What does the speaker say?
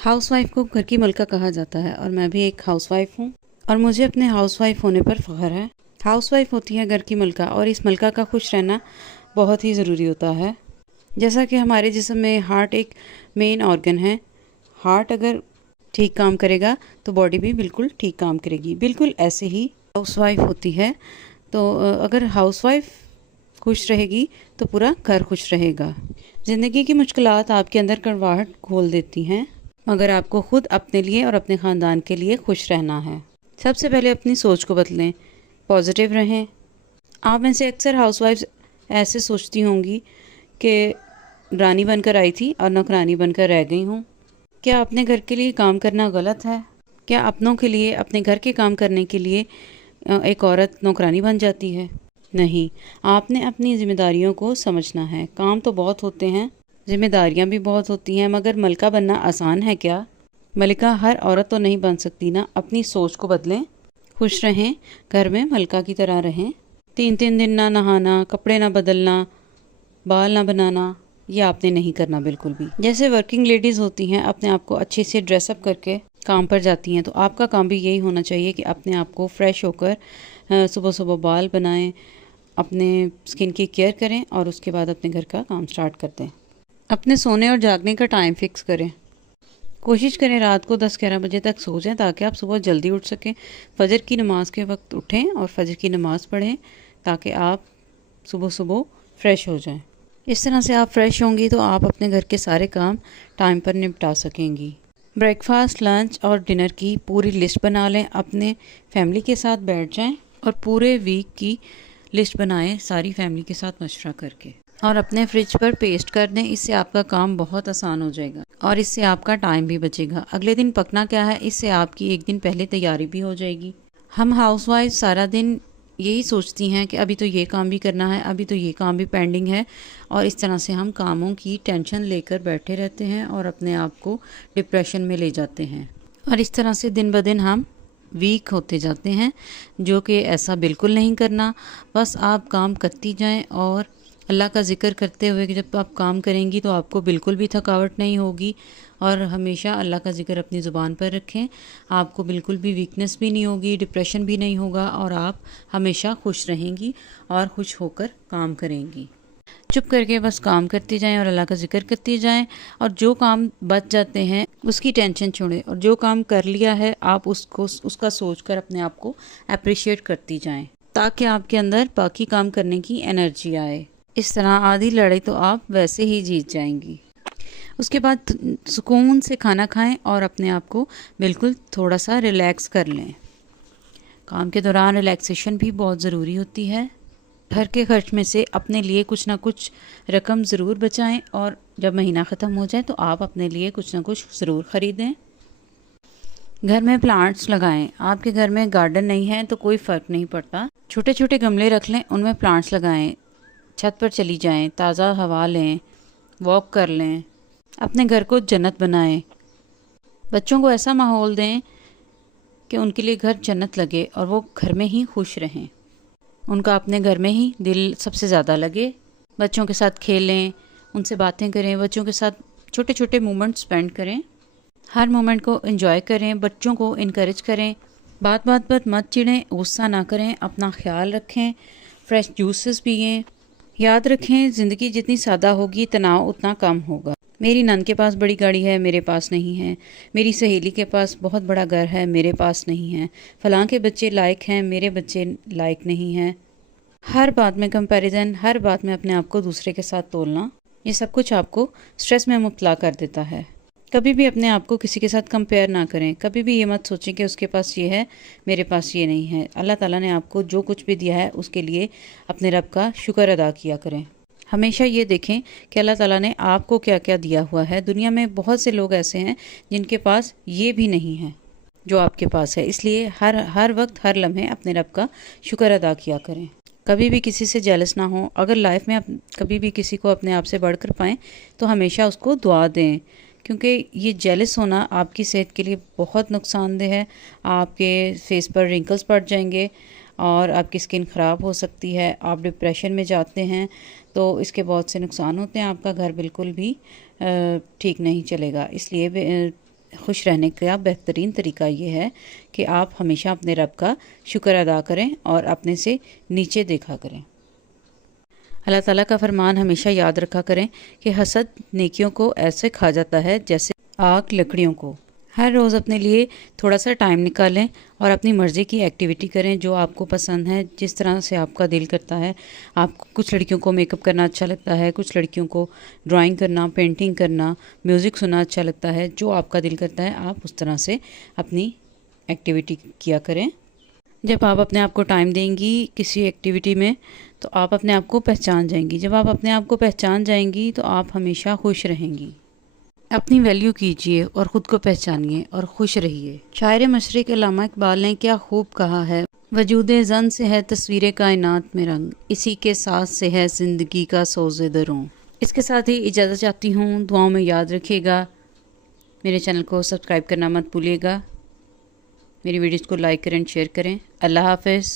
Housewife को घर की मलका कहा जाता है और मैं भी एक हाउसवाइफ हूँ और मुझे अपने हाउसवाइफ होने पर फ़ख्र है। हाउसवाइफ होती है घर की मलका और इस मलका का खुश रहना बहुत ही ज़रूरी होता है। जैसा कि हमारे जिस्म में हार्ट एक मेन ऑर्गन है, हार्ट अगर ठीक काम करेगा तो बॉडी भी बिल्कुल ठीक काम करेगी। बिल्कुल ऐसे ही हाउसवाइफ होती है। तो अगर हाउसवाइफ खुश रहेगी तो पूरा घर खुश रहेगा। ज़िंदगी की मुश्किलात आपके अंदर कड़वाहट घोल देती हैं, मगर आपको खुद अपने लिए और अपने ख़ानदान के लिए खुश रहना है। सबसे पहले अपनी सोच को बदलें, पॉजिटिव रहें। आप में से अक्सर हाउसवाइफ्स ऐसे सोचती होंगी कि रानी बनकर आई थी और नौकरानी बनकर रह गई हूँ। क्या अपने घर के लिए काम करना गलत है? क्या अपनों के लिए, अपने घर के काम करने के लिए एक औरत नौकरानी बन जाती है? नहीं, आपने अपनी जिम्मेदारियों को समझना है। काम तो बहुत होते हैं, जिम्मेदारियां भी बहुत होती हैं, मगर मलका बनना आसान है क्या? मलिका हर औरत तो नहीं बन सकती ना। अपनी सोच को बदलें, खुश रहें, घर में मलका की तरह रहें। 3-3 दिन ना नहाना, कपड़े ना बदलना, बाल ना बनाना, ये आपने नहीं करना बिल्कुल भी। जैसे वर्किंग लेडीज़ होती हैं, अपने आप को अच्छे से ड्रेसअप करके काम पर जाती हैं, तो आपका काम भी यही होना चाहिए कि अपने आप को फ्रेश होकर सुबह सुबह बाल बनाएं, अपने स्किन की केयर करें और उसके बाद अपने घर का काम स्टार्ट कर दें। अपने सोने और जागने का टाइम फिक्स करें। कोशिश करें रात को 10-11 बजे तक सो जाएं ताकि आप सुबह जल्दी उठ सकें। फजर की नमाज़ के वक्त उठें और फजर की नमाज़ पढ़ें ताकि आप सुबह सुबह फ्रेश हो जाएं। इस तरह से आप फ्रेश होंगी तो आप अपने घर के सारे काम टाइम पर निपटा सकेंगी। ब्रेकफास्ट, लंच और डिनर की पूरी लिस्ट बना लें। अपने फैमिली के साथ बैठ जाएं और पूरे वीक की लिस्ट बनाएं सारी फैमिली के साथ मशवरा करके, और अपने फ्रिज पर पेस्ट कर दें। इससे आपका काम बहुत आसान हो जाएगा और इससे आपका टाइम भी बचेगा। अगले दिन पकना क्या है, इससे आपकी एक दिन पहले तैयारी भी हो जाएगी। हम हाउसवाइफ सारा दिन यही सोचती हैं कि अभी तो ये काम भी करना है, अभी तो ये काम भी पेंडिंग है, और इस तरह से हम कामों की टेंशन लेकर बैठे रहते हैं और अपने आप को डिप्रेशन में ले जाते हैं, और इस तरह से दिन ब दिन हम वीक होते जाते हैं, जो कि ऐसा बिल्कुल नहीं करना। बस आप काम करती जाएं और अल्लाह का ज़िक्र करते हुए कि जब आप काम करेंगी तो आपको बिल्कुल भी थकावट नहीं होगी, और हमेशा अल्लाह का ज़िक्र अपनी ज़ुबान पर रखें। आपको बिल्कुल भी वीकनेस भी नहीं होगी, डिप्रेशन भी नहीं होगा, और आप हमेशा खुश रहेंगी और खुश होकर काम करेंगी। चुप करके बस काम करती जाएं और अल्लाह का ज़िक्र करती जाएं, और जो काम बच जाते हैं उसकी टेंशन छोड़ें, और जो काम कर लिया है आप उसका सोचकर अपने आप को अप्रिशिएट करती जाएं ताकि आपके अंदर बाकी काम करने की एनर्जी आए। इस तरह आधी लड़ाई तो आप वैसे ही जीत जाएंगी। उसके बाद सुकून से खाना खाएं और अपने आप को बिल्कुल थोड़ा सा रिलैक्स कर लें। काम के दौरान रिलैक्सेशन भी बहुत ज़रूरी होती है। घर के खर्च में से अपने लिए कुछ ना कुछ रकम ज़रूर बचाएं, और जब महीना ख़त्म हो जाए तो आप अपने लिए कुछ ना कुछ ज़रूर ख़रीदें। घर में प्लांट्स लगाएं। आपके घर में गार्डन नहीं है तो कोई फ़र्क नहीं पड़ता, छोटे छोटे गमले रख लें, उनमें प्लांट्स लगाएं। छत पर चली जाएं, ताज़ा हवा लें, वॉक कर लें, अपने घर को जन्नत बनाएं। बच्चों को ऐसा माहौल दें कि उनके लिए घर जन्नत लगे और वो घर में ही खुश रहें। उनका अपने घर में ही दिल सबसे ज़्यादा लगे। बच्चों के साथ खेलें, उनसे बातें करें, बच्चों के साथ छोटे छोटे मोमेंट स्पेंड करें। हर मोमेंट को एंजॉय करें, बच्चों को इनकरेज करें। बात बात पर मत चिढ़ें, गुस्सा ना करें, अपना ख्याल रखें, फ्रेश जूसेस पिएं। याद रखें, ज़िंदगी जितनी सादा होगी तनाव उतना कम होगा। मेरी नंद के पास बड़ी गाड़ी है, मेरे पास नहीं है। मेरी सहेली के पास बहुत बड़ा घर है, मेरे पास नहीं है। फलां के बच्चे लायक हैं, मेरे बच्चे लायक नहीं हैं। हर बात में कंपैरिजन, हर बात में अपने आप को दूसरे के साथ तोलना, ये सब कुछ आपको स्ट्रेस में मुब्तला कर देता है। कभी भी अपने आप को किसी के साथ कंपेयर ना करें। कभी भी ये मत सोचें कि उसके पास ये है, मेरे पास ये नहीं है। अल्लाह ताला ने आपको जो कुछ भी दिया है उसके लिए अपने रब का शुक्र अदा किया करें। हमेशा ये देखें कि अल्लाह ताला ने आपको क्या क्या दिया हुआ है। दुनिया में बहुत से लोग ऐसे हैं जिनके पास ये भी नहीं है जो आपके पास है, इसलिए हर वक्त हर लम्हे अपने रब का शुक्र अदा किया करें। कभी भी किसी से जेलस ना हो। अगर लाइफ में आप कभी भी किसी को अपने आप से बढ़कर पाएँ तो हमेशा उसको दुआ दें, क्योंकि ये जेलस होना आपकी सेहत के लिए बहुत नुकसानदेह है। आपके फेस पर रिंकल्स पड़ जाएंगे और आपकी स्किन ख़राब हो सकती है। आप डिप्रेशन में जाते हैं तो इसके बहुत से नुकसान होते हैं। आपका घर बिल्कुल भी ठीक नहीं चलेगा। इसलिए खुश रहने का बेहतरीन तरीका ये है कि आप हमेशा अपने रब का शुक्र अदा करें और अपने से नीचे देखा करें। अल्लाह ताला का फरमान हमेशा याद रखा करें कि हसद नेकियों को ऐसे खा जाता है जैसे आग लकड़ियों को। हर रोज़ अपने लिए थोड़ा सा टाइम निकालें और अपनी मर्ज़ी की एक्टिविटी करें जो आपको पसंद है, जिस तरह से आपका दिल करता है। आपको कुछ लड़कियों को मेकअप करना अच्छा लगता है, कुछ लड़कियों को ड्राइंग करना, पेंटिंग करना, म्यूज़िक सुनना अच्छा लगता है। जो आपका दिल करता है आप उस तरह से अपनी एक्टिविटी किया करें। जब आप अपने आप को टाइम देंगी किसी एक्टिविटी में तो आप अपने आप को पहचान जाएंगी। जब आप अपने आप को पहचान जाएंगी तो आप हमेशा खुश रहेंगी। अपनी वैल्यू कीजिए और ख़ुद को पहचानिए और खुश रहिए। शायर मशरिक़ अल्लामा इकबाल ने क्या खूब कहा है, वजूदे ज़न से है तस्वीर कायनात में रंग, इसी के साथ से है ज़िंदगी का सोज़े दरों। इसके साथ ही इजाज़त चाहती हूँ। दुआओं में याद रखिएगा। मेरे चैनल को सब्सक्राइब करना मत भूलिएगा। मेरी वीडियोज़ को लाइक करें, शेयर करें। अल्लाह हाफ़िज़।